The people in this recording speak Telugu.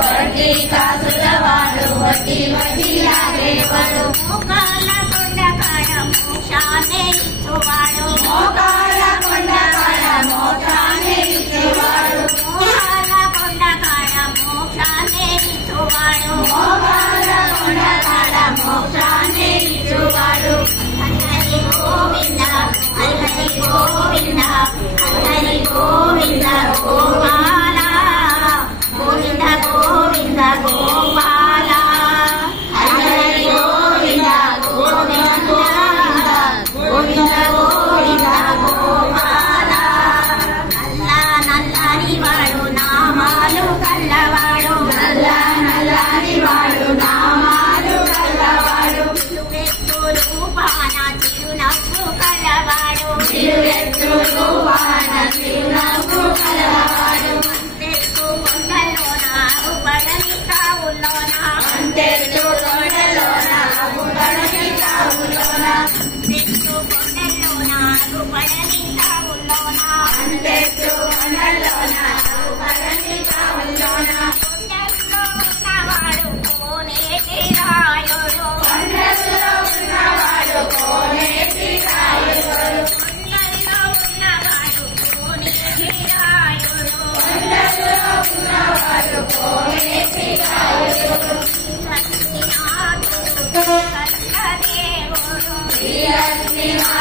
వడ్డీ కాసులవాడు వడ్డీ వడ్డీ లాగేవాడు మోకాళ్ళ కొండ కాడ మోక్షాన్ని ఇచ్చువాడు మోకాళ్ళ కొండ కాడ మోక్షాన్ని ఇచ్చువాడు మోకాళ్ళ కొండ కాడ మోక్షాన్ని ఇచ్చువాడు మోకాళ్ళ కొండ కాడ మోక్షాన్ని ఇచ్చువాడు హరి గోవింద హరి గోవింద హరి గోవింద గోపాల గోవింద గోవింద గోపాల హరి గోవింద గోవింద గోవింద గోవింద గోపాల నల్ల నల్లని వాడు నామాలు కల్లవాడు నల్ల నల్లని వాడు నామాలు కల్లవాడు చిరువెత్తు రూపాన చిరునవ్వు కలవాడు చిరువెత్తు రూపాన చిరునవ్వు కలవాడు అంతెత్తు కొండలోన పడని తావుల్లోన అంతెత్తు కొండలోన పడని తావుల్లోన అంతెత్తు కొండలోన పడని తావుల్లోన అంతెత్తు కొండలోన పడని తావుల్లోన కొండల్లో ఉన్నవాడు కోనేటి రాయుడు కొండల్లో ఉన్నవాడు కోనేటి రాయుడు కొండల్లో ఉన్నవాడు కోనేటి రాయుడు కొండల్లో ఉన్నవాడు కోనేటి రాయుడు శ్రీ లక్ష్మీనాథుడు కన్నదేవుడు శ్రీ లక్ష్మీనాథుడు